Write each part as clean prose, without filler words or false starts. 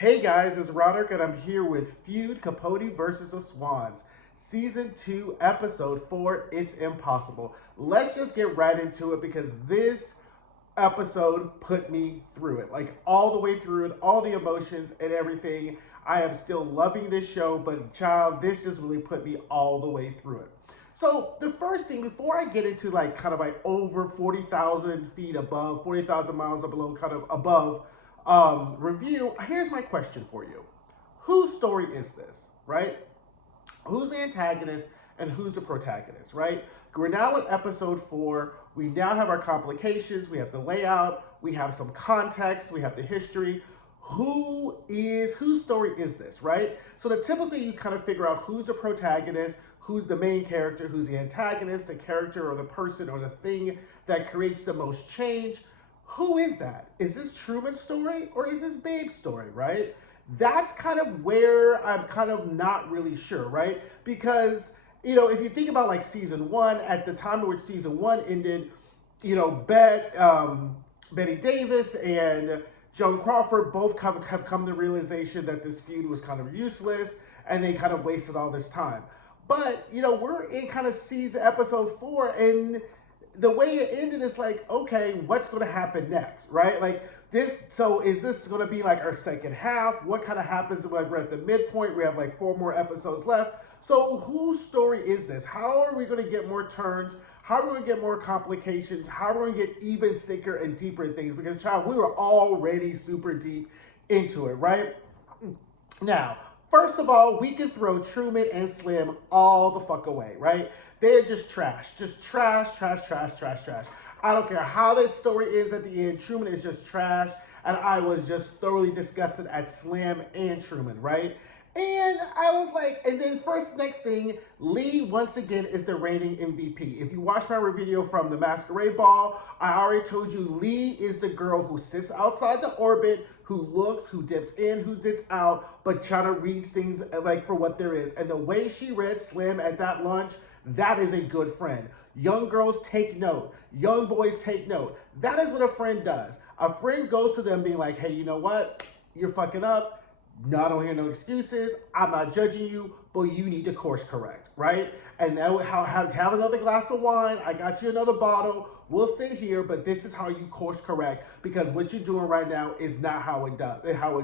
Hey guys, it's Roderick and I'm here with Feud, Capote versus the Swans. Season 2, Episode 4, It's Impossible. Let's just get right into it because this episode put me through it. Like all the way through it, all the emotions and everything. I am still loving this show, but child, this just really put me all the way through it. So the first thing, before I get into like kind of like over 40,000 feet above, 40,000 miles below, kind of above review, here's my question for you. Whose story is this, right? Who's the antagonist and who's the protagonist, right? We're now in episode 4. We now have our complications. We have the layout. We have some context. We have the history. Whose story is this, right? So that typically you kind of figure out who's the protagonist, who's the main character, who's the antagonist, the character or the person or the thing that creates the most change. Who is that? Is this Truman's story or is this Babe's story, right? That's kind of where I'm kind of not really sure, right? Because, if you think about like season 1, at the time in which season 1 ended, Betty Davis and Joan Crawford both have come to the realization that this feud was kind of useless and they kind of wasted all this time. But, we're in kind of season episode 4 and the way it ended is like, okay, what's going to happen next, right? Like this, so is this going to be like our second half? What kind of happens when we're at the midpoint? We have like 4 more episodes left. So whose story is this? How are we going to get more turns? How are we going to get more complications? How are we going to get even thicker and deeper in things? Because, child, we were already super deep into it, right? Now, first of all, we can throw Truman and Slim all the fuck away, right? They're just trash. Just trash, trash, trash, trash, trash. I don't care how that story ends at the end. Truman is just trash. And I was just thoroughly disgusted at Slim and Truman, right? And I was like, and then next thing, Lee once again is the reigning MVP. If you watch my video from the Masquerade Ball, I already told you Lee is the girl who sits outside the orbit, who looks, who dips in, who dips out, but trying to read things like for what there is. And the way she read Slim at that lunch, that is a good friend. Young girls take note. Young boys take note. That is what a friend does. A friend goes to them being like, hey, you know what? You're fucking up. No, I don't hear no excuses. I'm not judging you, but you need to course correct, right? And now have another glass of wine. I got you another bottle. We'll sit here, but this is how you course correct because what you're doing right now is not how it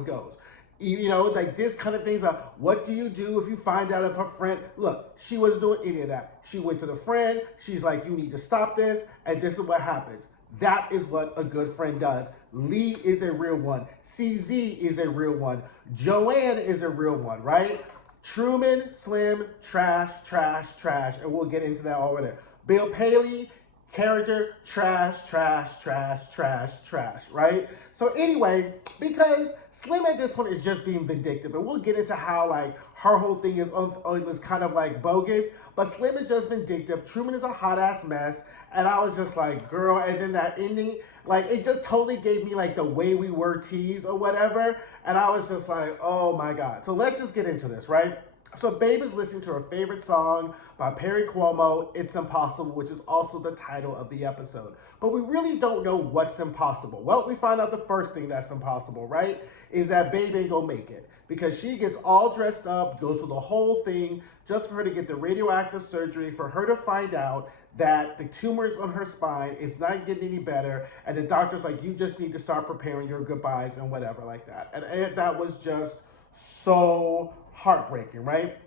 goes. Like this kind of things are, what do you do if you find out if a friend, look, she wasn't doing any of that. She went to the friend. She's like, you need to stop this. And this is what happens. That is what a good friend does. Lee is a real one. CZ is a real one. Joanne is a real one, right? Truman, Slim, trash, trash, trash. And we'll get into that all there. Bill Paley, character, trash, trash, trash, trash, trash, right? So anyway, because Slim at this point is just being vindictive, and we'll get into how like her whole thing is was kind of like bogus, but Slim is just vindictive. Truman is a hot ass mess, and I was just like, girl, and then that ending, like it just totally gave me like the way we were teased or whatever, and I was just like, oh my God. So let's just get into this, right? So Babe is listening to her favorite song by Perry Como, It's Impossible, which is also the title of the episode. But we really don't know what's impossible. Well, we find out the first thing that's impossible, right? Is that Babe ain't gonna make it. Because she gets all dressed up, goes through the whole thing, just for her to get the radioactive surgery, for her to find out that the tumors on her spine is not getting any better. And the doctor's like, you just need to start preparing your goodbyes and whatever like that. And that was just so heartbreaking, right?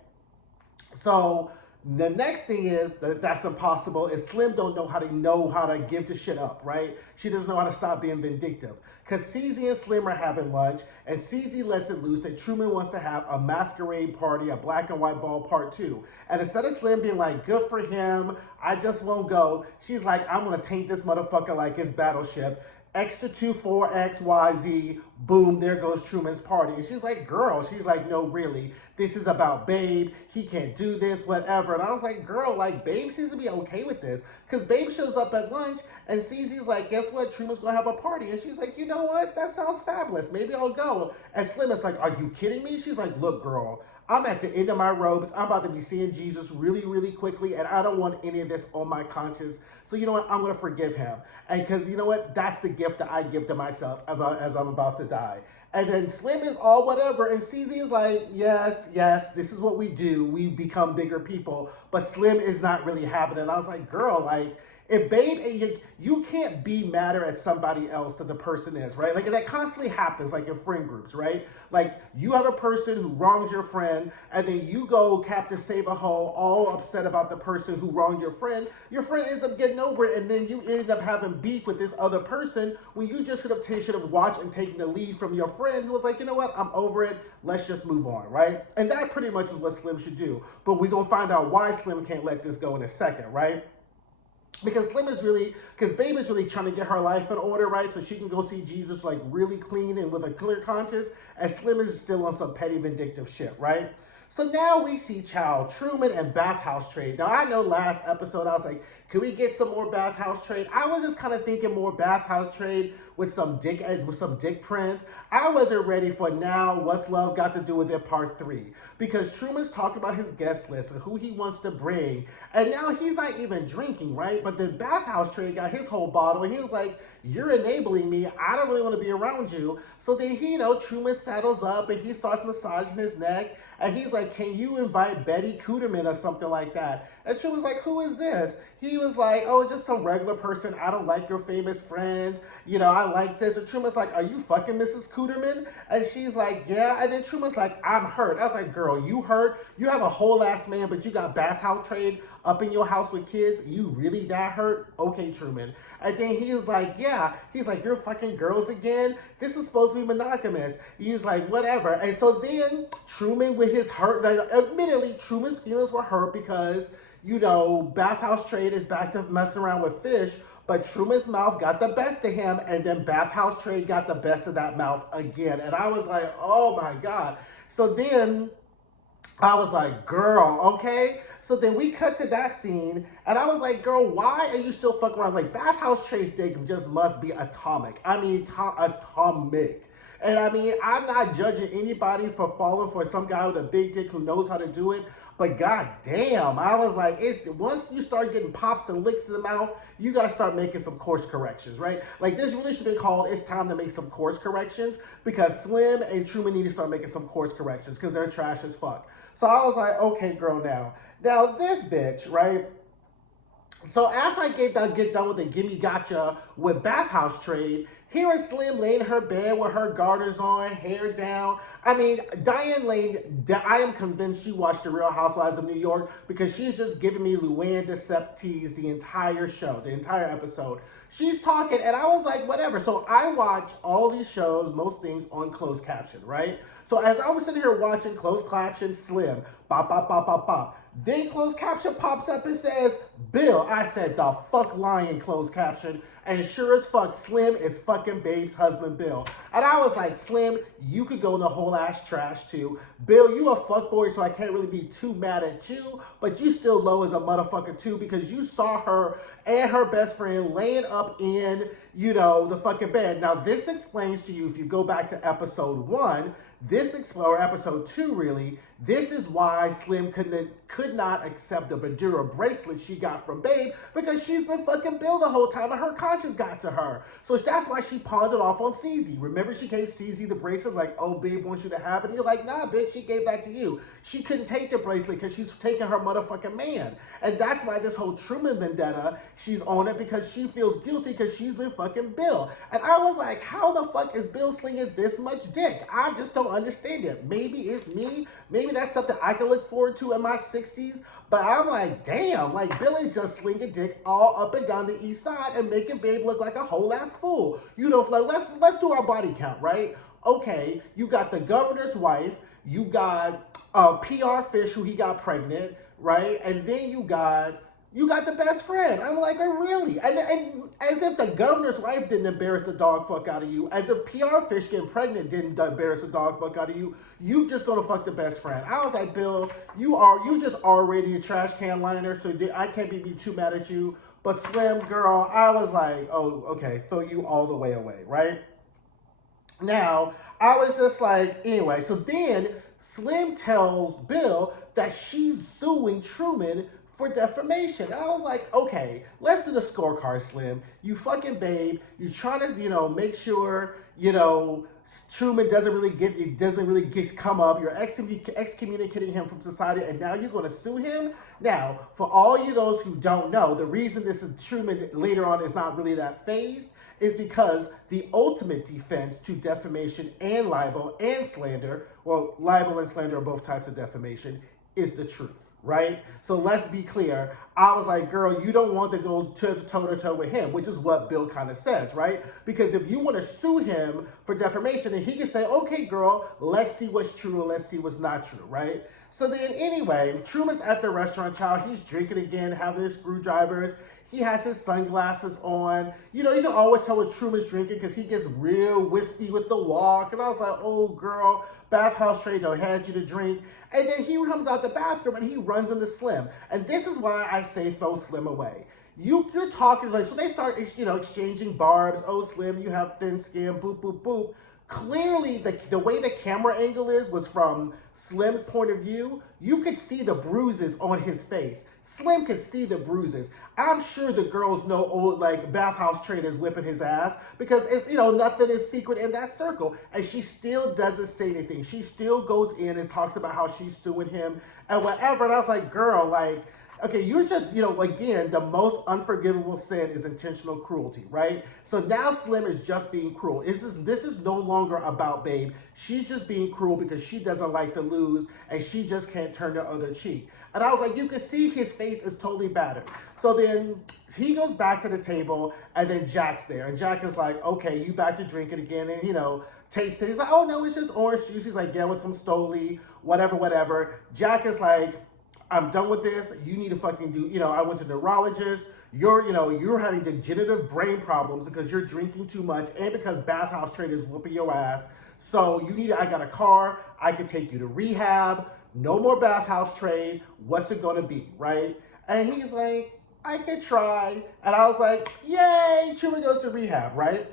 So the next thing is that's impossible is Slim don't know how to give the shit up, right? She doesn't know how to stop being vindictive. Because CZ and Slim are having lunch, and CZ lets it loose that Truman wants to have a masquerade party, a black and white ball part 2. And instead of Slim being like, good for him, I just won't go, she's like, I'm gonna taint this motherfucker like it's Battleship. X to 2, 4, X, Y, Z, boom, there goes Truman's party. And she's like, girl, she's like, no, really, this is about Babe. He can't do this, whatever. And I was like, girl, like, Babe seems to be okay with this. Because Babe shows up at lunch and CZ's like, guess what? Truman's going to have a party. And she's like, you know what? That sounds fabulous. Maybe I'll go. And Slim is like, are you kidding me? She's like, look, girl, I'm at the end of my ropes. I'm about to be seeing Jesus really, really quickly, and I don't want any of this on my conscience. So you know what? I'm going to forgive him. And because you know what? That's the gift that I give to myself as I'm about to die. And then Slim is all whatever, and CZ is like, yes, yes, this is what we do. We become bigger people. But Slim is not really having it. And I was like, girl, like, if babe, you can't be madder at somebody else than the person is, right? Like, that constantly happens, like in friend groups, right? Like, you have a person who wrongs your friend, and then you go Captain Save-A-Ho, all upset about the person who wronged your friend. Your friend ends up getting over it, and then you end up having beef with this other person when you just should have watched and taken the lead from your friend who was like, you know what, I'm over it. Let's just move on, right? And that pretty much is what Slim should do. But we're going to find out why Slim can't let this go in a second, right? Because Babe is really trying to get her life in order, right? So she can go see Jesus like really clean and with a clear conscience. And Slim is still on some petty vindictive shit, right? So now we see Truman and Bathhouse Trade. Now I know last episode I was like, can we get some more Bathhouse Trade? I was just kind of thinking more Bathhouse Trade with some dick prints. I wasn't ready for now what's love got to do with it part 3. Because Truman's talking about his guest list and who he wants to bring. And now he's not even drinking, right? But then Bathhouse Trade got his whole bottle and he was like, you're enabling me. I don't really want to be around you. So then Truman saddles up and he starts massaging his neck. And he's like, can you invite Betty Cooterman or something like that? And Truman's like, who is this? He was like, oh, just some regular person. I don't like your famous friends. I like this. And Truman's like, are you fucking Mrs. Cooterman? And she's like, yeah. And then Truman's like, I'm hurt. I was like, girl, you hurt? You have a whole ass man, but you got Bathhouse Trade up in your house with kids? You really that hurt? Okay, Truman. And then he was like, yeah. He's like, you're fucking girls again? This is supposed to be monogamous. He's like, whatever. And so then Truman with his hurt, like, admittedly, Truman's feelings were hurt because, Bathhouse Trade is back to messing around with fish, but Truman's mouth got the best of him, and then Bathhouse Trade got the best of that mouth again. And I was like, oh my God. So then I was like, girl, okay? So then we cut to that scene, and I was like, girl, why are you still fucking around? Like, Bathhouse Trade's dick just must be atomic. I mean, atomic. And I mean, I'm not judging anybody for falling for some guy with a big dick who knows how to do it. But goddamn, I was like, once you start getting pops and licks in the mouth, you got to start making some course corrections, right? Like, this really should have been called It's Time to Make Some Course Corrections, because Slim and Truman need to start making some course corrections because they're trash as fuck. So I was like, okay, girl, now this bitch, right? So after I get done with the gimme gotcha with Bathhouse Trade, here is Slim laying in her bed with her garters on, hair down. I mean, Diane Lane, I am convinced she watched The Real Housewives of New York because she's just giving me Luann Deceptees the entire show, the entire episode. She's talking, and I was like, whatever. So I watch all these shows, most things, on closed caption, right? So as I was sitting here watching closed caption, Slim, bop, bop, bop, bop, bop. Then closed caption pops up and says, Bill. I said, the fuck lying, closed caption. And sure as fuck, Slim is fucking Babe's husband, Bill. And I was like, Slim, you could go in the whole ass trash too. Bill, you a fuckboy, so I can't really be too mad at you. But you still low as a motherfucker too, because you saw her and her best friend laying up in, the fucking bed. Now, this explains to you, if you go back to episode 1, or episode 2 really, this is why Slim could not accept the Vidura bracelet she got from Babe, because she's been fucking Bill the whole time and her conscience got to her. So that's why she pawned it off on CZ. Remember, she gave CZ the bracelet like, oh, Babe wants you to have it. And you're like, nah, bitch, she gave that to you. She couldn't take the bracelet because she's taking her motherfucking man. And that's why this whole Truman vendetta, she's on it because she feels guilty because she's been fucking Bill. And I was like, how the fuck is Bill slinging this much dick? I just don't understand it. Maybe it's me. Maybe that's something I can look forward to in my 60s. But I'm like, damn, like Billy's just slinging dick all up and down the east side and making Babe look like a whole ass fool. Like, let's do our body count, right? Okay, you got the governor's wife, you got PR Fish who he got pregnant, right? And then you got the best friend. I'm like, oh, really? And as if the governor's wife didn't embarrass the dog fuck out of you, as if PR Fish getting pregnant didn't embarrass the dog fuck out of you, you just gonna fuck the best friend. I was like, Bill, you just already a trash can liner, so I can't be too mad at you. But Slim, girl, I was like, oh, okay, throw you all the way away, right? Now, I was just like, anyway, so then Slim tells Bill that she's suing Truman for defamation. And I was like, okay, let's do the scorecard, Slim. You fucking Babe. You trying to, make sure, Truman doesn't really get come up. You're excommunicating him from society, and now you're going to sue him. Now, for all you those who don't know, the reason this is Truman later on is not really that phased is because the ultimate defense to defamation and libel and slander, well, libel and slander are both types of defamation, is the truth. Right? So let's be clear. I was like, girl, you don't want to go toe to toe with him, which is what Bill kind of says, right? Because if you want to sue him for defamation, then he can say, okay, girl, let's see what's true and let's see what's not true, right? So then anyway, Truman's at the restaurant, child. He's drinking again, having his screwdrivers. He has his sunglasses on. You know, you can always tell when Truman's drinking because he gets real wispy with the walk. And I was like, oh, girl, bathhouse trade don't had you to drink. And then he comes out the bathroom and he runs into Slim. And this is why I say throw Slim away. You're talking like, so they start, exchanging barbs. Oh, Slim, you have thin skin, boop, boop, boop. Clearly, the way the camera angle was from Slim's point of view. You could see the bruises on his face. Slim could see the bruises. I'm sure the girls know old, bathhouse traders whipping his ass because it's, nothing is secret in that circle. And she still doesn't say anything. She still goes in and talks about how she's suing him and whatever. And I was like, girl, okay, you're just, again, the most unforgivable sin is intentional cruelty, right? So now Slim is just being cruel. This is no longer about Babe. She's just being cruel because she doesn't like to lose and she just can't turn the other cheek. And I was like, you can see his face is totally battered. So then he goes back to the table and then Jack's there. And Jack is like, okay, you back to drinking again. And, taste it. He's like, oh, no, it's just orange juice. He's like, yeah, with some Stoli, whatever. Jack is like, I'm done with this. You need to fucking do, I went to the neurologist. You're having degenerative brain problems because you're drinking too much and because bathhouse trade is whooping your ass. So I got a car. I can take you to rehab. No more bathhouse trade. What's it going to be, right? And he's like, I could try. And I was like, yay, Truman goes to rehab, right?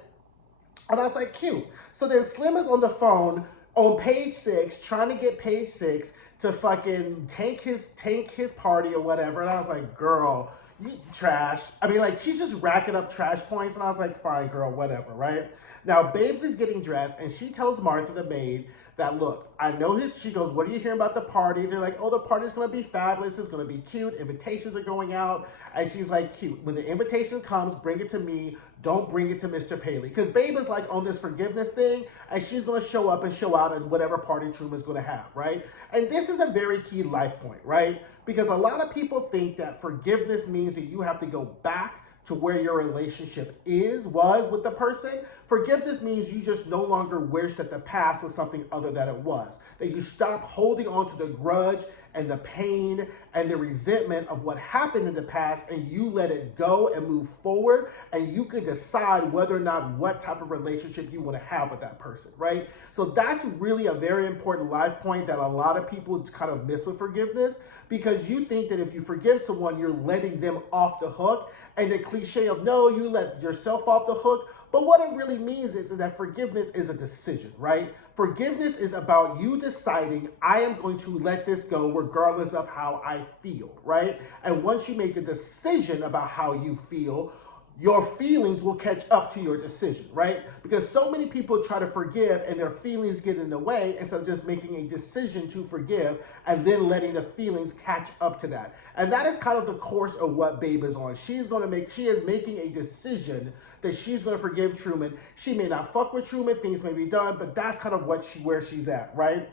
And I was like, cute. So then Slim is on the phone on page 6, trying to get page 6 to fucking tank his party or whatever. And I was like, girl, you trash. I mean, she's just racking up trash points. And I was like, fine, girl, whatever, right? Now, Babe is getting dressed, and she tells Martha, the maid, that, look, I know she goes, what are you hearing about the party? They're like, oh, the party's going to be fabulous. It's going to be cute. Invitations are going out. And she's like, cute. When the invitation comes, bring it to me. Don't bring it to Mr. Paley. Because Babe is on this forgiveness thing, and she's going to show up and show out at whatever party Truman's going to have, right? And this is a very key life point, right? Because a lot of people think that forgiveness means that you have to go back to where your relationship was with the person. Forgiveness means you just no longer wish that the past was something other than it was. That you stop holding on to the grudge and the pain and the resentment of what happened in the past, and you let it go and move forward, and you can decide whether or not what type of relationship you want to have with that person, right? So that's really a very important life point that a lot of people kind of miss with forgiveness, because you think that if you forgive someone, you're letting them off the hook, and the cliche of, no, you let yourself off the hook. But what it really means is that forgiveness is a decision, right? Forgiveness is about you deciding, I am going to let this go regardless of how I feel, right? And once you make the decision about how you feel, your feelings will catch up to your decision, right? Because so many people try to forgive and their feelings get in the way instead of just making a decision to forgive and then letting the feelings catch up to that. And that is kind of the course of what Babe is on. She is making a decision that she's going to forgive Truman. She may not fuck with Truman, things may be done, but that's kind of where she's at, right?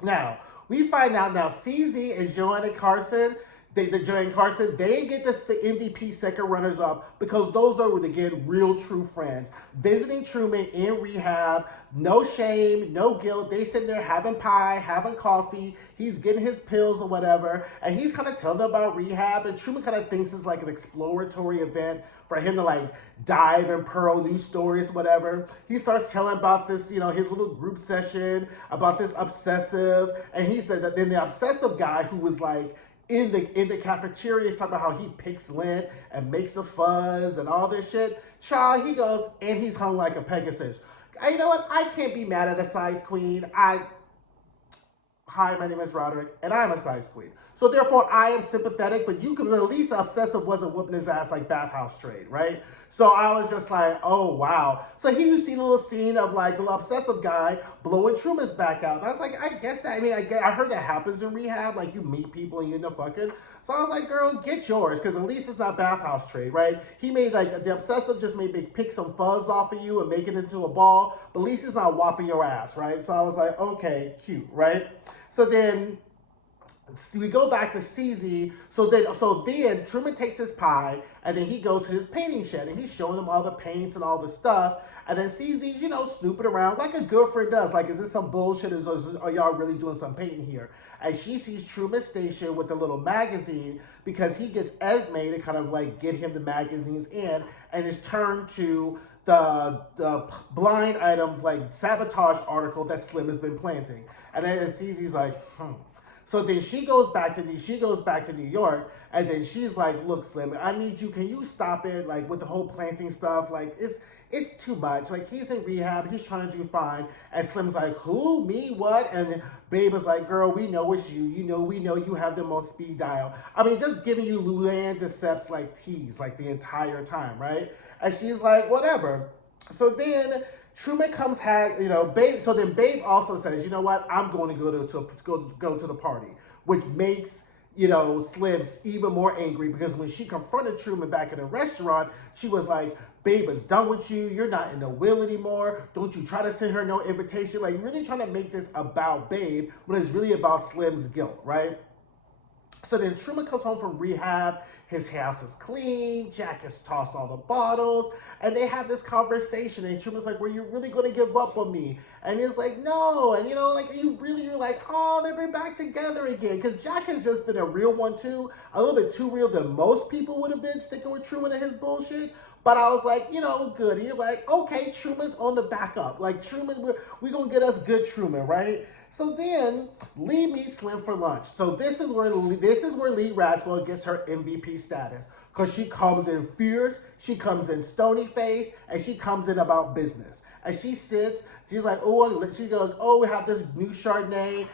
Now, we find out now CZ and Joanna Carson, they get the MVP second runners up because those are, again, real true friends. Visiting Truman in rehab, no shame, no guilt. They sitting there having pie, having coffee. He's getting his pills or whatever. And he's kind of telling them about rehab. And Truman kind of thinks it's like an exploratory event for him to dive and pearl new stories, whatever. He starts telling about this, his little group session, about this obsessive. And he said that then the obsessive guy who was in the cafeteria, talking about how he picks lint and makes a fuzz and all this shit. Child, he goes, and he's hung like a Pegasus. And you know what? I can't be mad at a size queen. hi, my name is Roderick, and I'm a size queen. So therefore, I am sympathetic, but you can at least obsessive wasn't whooping his ass like bathhouse trade, right? So I was just like, oh, wow. So here you see the little scene of like the little obsessive guy blowing Truman's back out. And I was like, I guess that, I heard that happens in rehab. Like you meet people and you end up fucking. So I was like, girl, get yours, because at least it's not bathhouse trade, right? He made like, the obsessive just made pick some fuzz off of you and make it into a ball, but at least it's not whopping your ass, right? So I was like, okay, cute, right? So then we go back to CZ. So then Truman takes his pie and then he goes to his painting shed and he's showing him all the paints and all the stuff. And then CZ's, snooping around like a girlfriend does. Like, is this some bullshit? Are y'all really doing some painting here? And she sees Truman station with the little magazine because he gets Esme to kind of like get him the magazines in, and is turned to the blind item like sabotage article that Slim has been planting. And then CZ's like, So then she goes back to New York, and then she's like, look, Slim, I need you. Can you stop it? Like with the whole planting stuff, like it's too much. Like he's in rehab, he's trying to do fine. And Slim's like, who, me, what? And Babe is like, girl, we know it's you. We know you have them on speed dial. I mean, just giving you Luann Decep's like tease like the entire time, right? And she's like, whatever. So then Truman comes Babe. So then Babe also says, you know what? I'm going to go to the party, which makes Slim even more angry, because when she confronted Truman back in the restaurant, she was like, Babe is done with you. You're not in the will anymore. Don't you try to send her no invitation. Like really trying to make this about Babe when it's really about Slim's guilt, right? So then Truman comes home from rehab. His house is clean. Jack has tossed all the bottles. And they have this conversation. And Truman's like, were you really going to give up on me? And he's like, no. And, you're like, oh, they're back together again. Because Jack has just been a real one, too. A little bit too real than most people would have been sticking with Truman and his bullshit. But I was like, good. And you're like, okay, Truman's on the back up. Like, Truman, we're going to get us good Truman, right? So then Lee meets Slim for lunch. So this is where Lee Radswell gets her MVP status, because she comes in fierce, she comes in stony face, and she comes in about business. And she sits, she's like, she goes, we have this new Chardonnay,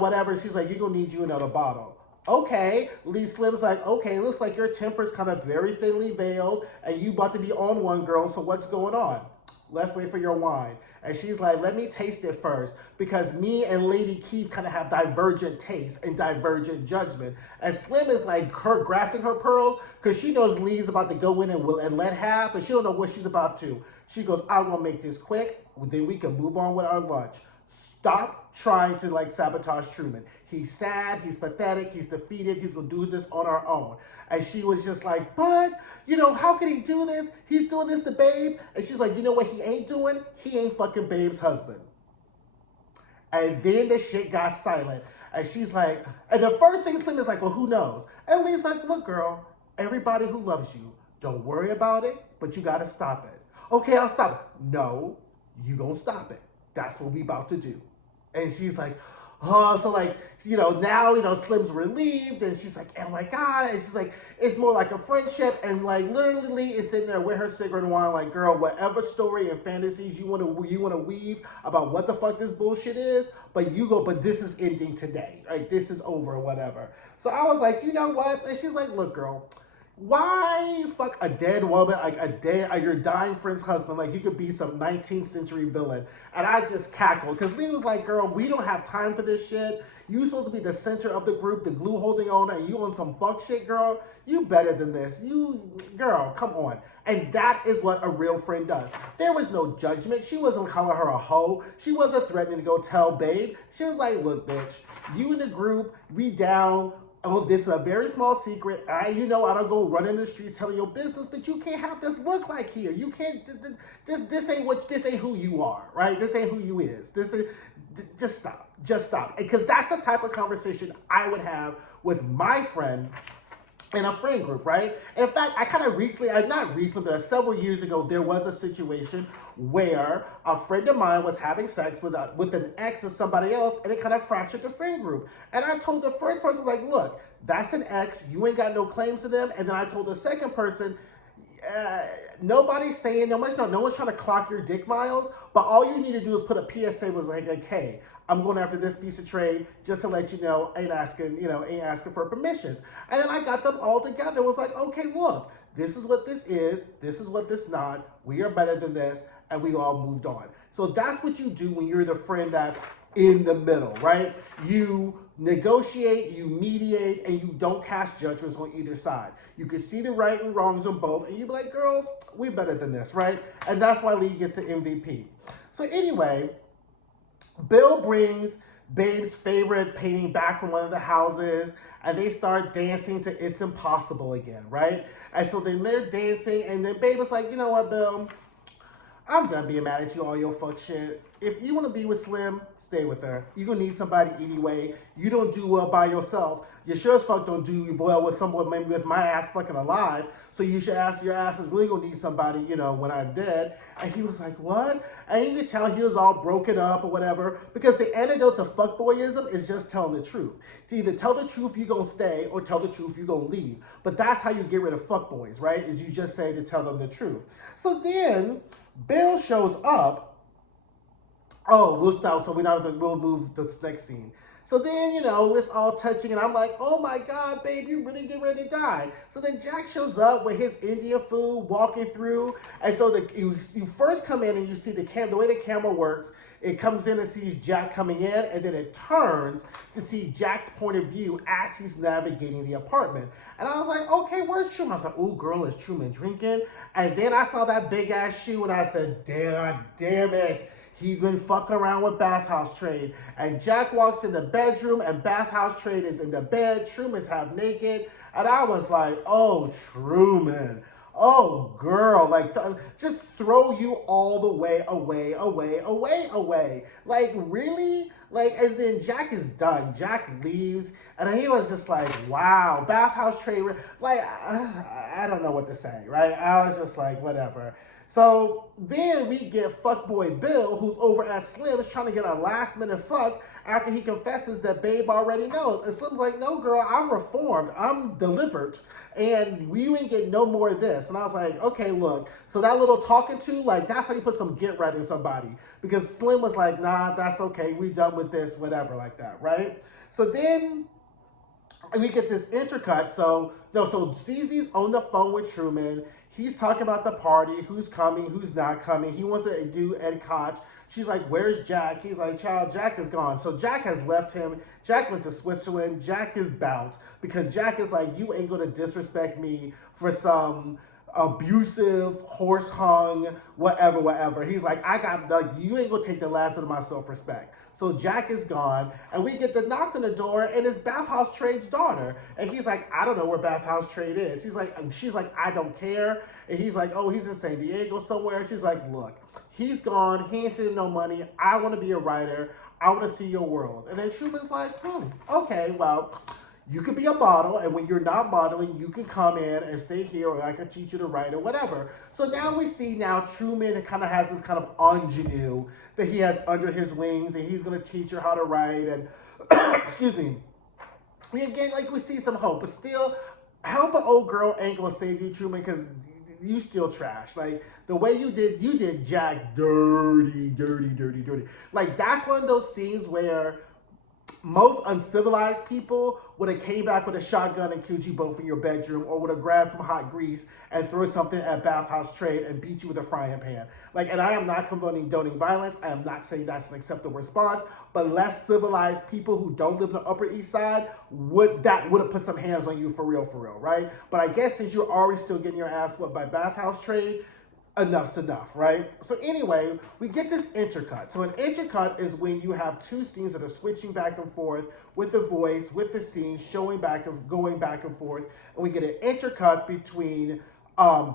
whatever. She's like, you're gonna need you another bottle. Okay, Lee Slim's like, okay, looks like your temper's kind of very thinly veiled, and you about to be on one, girl. So what's going on? Let's wait for your wine. And she's like, let me taste it first, because me and Lady Keith kind of have divergent tastes and divergent judgment. And Slim is like her grasping her pearls, because she knows Lee's about to go in and let have, but she don't know what she's about to. She goes, I'm gonna make this quick, then we can move on with our lunch. Stop trying to like sabotage Truman. He's sad, he's pathetic, he's defeated, he's gonna do this on our own. And she was just like, but, how can he do this? He's doing this to Babe. And she's like, you know what he ain't doing? He ain't fucking Babe's husband. And then the shit got silent. And she's like, and the first thing Slim is like, well, who knows? And Lee's like, look, girl, everybody who loves you, don't worry about it, but you gotta stop it. Okay, I'll stop it. No, you gonna stop it. That's what we about to do. And she's like, oh, so like, now, Slim's relieved, and she's like, oh my God. And she's like, it's more like a friendship. And like, literally Lee is sitting there with her cigarette and wine, like, girl, whatever story and fantasies you want to weave about what the fuck this bullshit is, but this is ending today. Like, this is over or whatever. So I was like, you know what? And she's like, look, girl, why fuck a dead woman, like your dying friend's husband, like you could be some 19th century villain? And I just cackled, because Lee was like, girl, we don't have time for this shit. You supposed to be the center of the group, the glue holding on, and you on some fuck shit, girl. You better than this. Girl, come on. And that is what a real friend does. There was no judgment. She wasn't calling her a hoe. She wasn't threatening to go tell Babe. She was like, look, bitch, you in the group, we down. Oh, this is a very small secret. I don't go running the streets telling your business, but you can't have this look like here. You can't, this ain't who you are, right? This ain't who you is. Just stop. Because that's the type of conversation I would have with my friend in a friend group, right? In fact, I kind of but several years ago, there was a situation where a friend of mine was having sex with an ex of somebody else, and it kind of fractured the friend group. And I told the first person, like, look, that's an ex, you ain't got no claims to them. And then I told the second person, nobody's saying, no one's trying to clock your dick miles, but all you need to do is put a PSA was like, hey, I'm going after this piece of trade just to let you know, ain't asking for permissions. And then I got them all together. It was like, okay, look, this is what this is what this not. We are better than this, and we all moved on. So that's what you do when you're the friend that's in the middle, right? You negotiate, you mediate, and you don't cast judgments on either side. You can see the right and wrongs on both, and you be like, girls, we better than this, right? And that's why Lee gets the MVP. So anyway, Bill brings Babe's favorite painting back from one of the houses, and they start dancing to It's Impossible again, right? And so then they're dancing, and then Babe was like, you know what, Bill? I'm done being mad at you, all your fuck shit. If you want to be with Slim, stay with her. You're going to need somebody anyway. You don't do well by yourself. You sure as fuck don't do well with someone, maybe with my ass fucking alive. So you should ask your ass is really going to need somebody, when I'm dead. And he was like, what? And you could tell he was all broken up or whatever. Because the antidote to fuckboyism is just telling the truth. To either tell the truth, you're going to stay, or tell the truth, you're going to leave. But that's how you get rid of fuckboys, right? Is you just say to tell them the truth. So then Bill shows up. Oh, we'll stop. So we'll move to the next scene. So then, it's all touching, and I'm like, oh my God, babe, you really get ready to die. So then Jack shows up with his Indian food, walking through, and so you first come in and you see the way the camera works. It comes in and sees Jack coming in, and then it turns to see Jack's point of view as he's navigating the apartment. And I was like, okay, where's Truman? I was like, ooh, girl, is Truman drinking? And then I saw that big ass shoe, and I said, damn it. He's been fucking around with Bathhouse Trade. And Jack walks in the bedroom, and Bathhouse Trade is in the bed. Truman's half naked. And I was like, oh, Truman. Oh, girl. Like, just throw you all the way away. Like, really? Like, and then Jack is done. Jack leaves. And he was just like, wow, Bathhouse Trade. Like, I don't know what to say, right? I was just like, whatever. So then we get fuckboy Bill, who's over at Slim's trying to get a last minute fuck after he confesses that Babe already knows. And Slim's like, no, girl, I'm reformed. I'm delivered. And you ain't get no more of this. And I was like, okay, look. So that little talking to, like, that's how you put some get right in somebody. Because Slim was like, nah, that's okay. We done with this, whatever, like that, right? So then we get this intercut. So ZZ's on the phone with Truman. He's talking about the party, who's coming, who's not coming. He wants to do Ed Koch. She's like, where's Jack? He's like, child, Jack is gone. So Jack has left him. Jack went to Switzerland. Jack is bounced because Jack is like, you ain't going to disrespect me for some abusive, horse-hung, whatever. He's like, you ain't going to take the last bit of my self-respect. So Jack is gone, and we get the knock on the door, and it's Bathhouse Trade's daughter. And he's like, I don't know where Bathhouse Trade is. She's like, I don't care. And he's like, oh, he's in San Diego somewhere. She's like, look, he's gone. He ain't sending no money. I want to be a writer. I want to see your world. And then Truman's like, okay, well, you could be a model, and when you're not modeling, you can come in and stay here, or I can teach you to write or whatever. So now we see Truman kind of has this kind of ingenue that he has under his wings, and he's going to teach her how to write. And excuse me. Again, like, we see some hope, but still, help an old girl ain't going to save you, Truman, because you still trash. Like, the way you did Jack dirty. Like, that's one of those scenes where most uncivilized people would have came back with a shotgun and killed you both in your bedroom, or would have grabbed some hot grease and throw something at Bathhouse Trade and beat you with a frying pan. Like, and I am not condoning violence. I am not saying that's an acceptable response, but less civilized people who don't live in the Upper East Side would have put some hands on you for real, right? But I guess since you're already still getting your ass whooped by Bathhouse Trade, enough's enough, right? So anyway, we get this intercut. So an intercut is when you have two scenes that are switching back and forth with the voice, with the scene, going back and forth. And we get an intercut between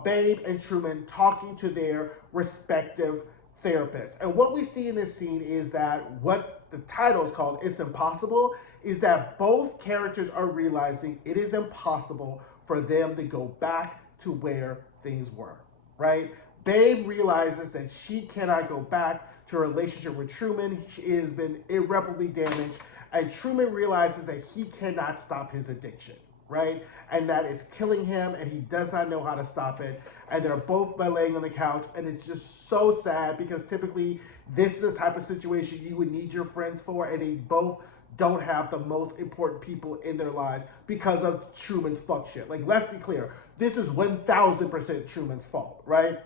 Babe and Truman talking to their respective therapists. And what we see in this scene is that what the title is called, It's Impossible, is that both characters are realizing it is impossible for them to go back to where things were, right? Babe realizes that she cannot go back to a relationship with Truman. She has been irreparably damaged. And Truman realizes that he cannot stop his addiction, right? And that it's killing him, and he does not know how to stop it. And they're both laying on the couch, and it's just so sad because typically this is the type of situation you would need your friends for, and they both don't have the most important people in their lives because of Truman's fuck shit. Like, let's be clear. This is 1000% Truman's fault, right?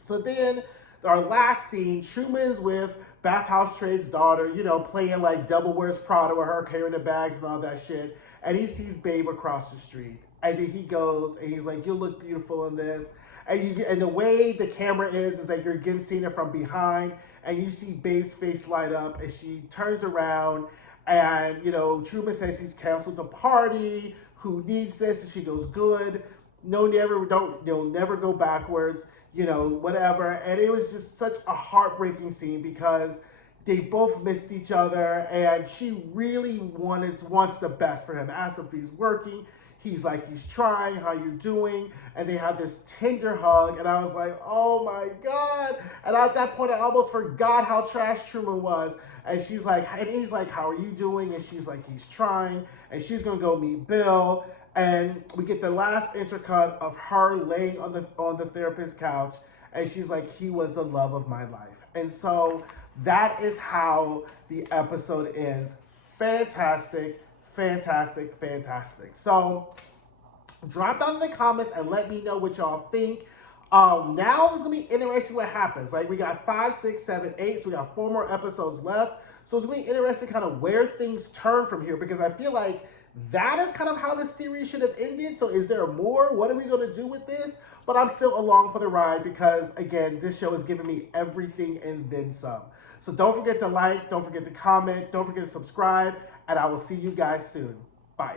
So then, our last scene, Truman's with Bathhouse Trade's daughter, you know, playing like Devil Wears Prada with her, carrying the bags and all that shit. And he sees Babe across the street. And then he goes and he's like, you look beautiful in this. And the way the camera is like you're again seeing it from behind. And you see Babe's face light up and she turns around. And, you know, Truman says he's canceled the party. Who needs this? And she goes, good. No, you'll never go backwards, you know, whatever. And it was just such a heartbreaking scene because they both missed each other and she really wants the best for him. Asks if he's working. He's like, he's trying, how you doing? And they have this tender hug. And I was like, oh my God. And at that point, I almost forgot how trash Truman was. And she's like, and he's like, how are you doing? And she's like, he's trying. And she's going to go meet Bill. And we get the last intercut of her laying on the therapist's couch. And she's like, he was the love of my life. And so that is how the episode ends. Fantastic, fantastic, fantastic. So drop down in the comments and let me know what y'all think. Now it's going to be interesting what happens. Like, we got 5, 6, 7, 8. So we got 4 more episodes left. So it's going to be interesting kind of where things turn from here. Because I feel like that is kind of how the series should have ended. So is there more? What are we going to do with this? But I'm still along for the ride because, again, this show is giving me everything and then some. So don't forget to like, don't forget to comment, don't forget to subscribe, and I will see you guys soon. Bye.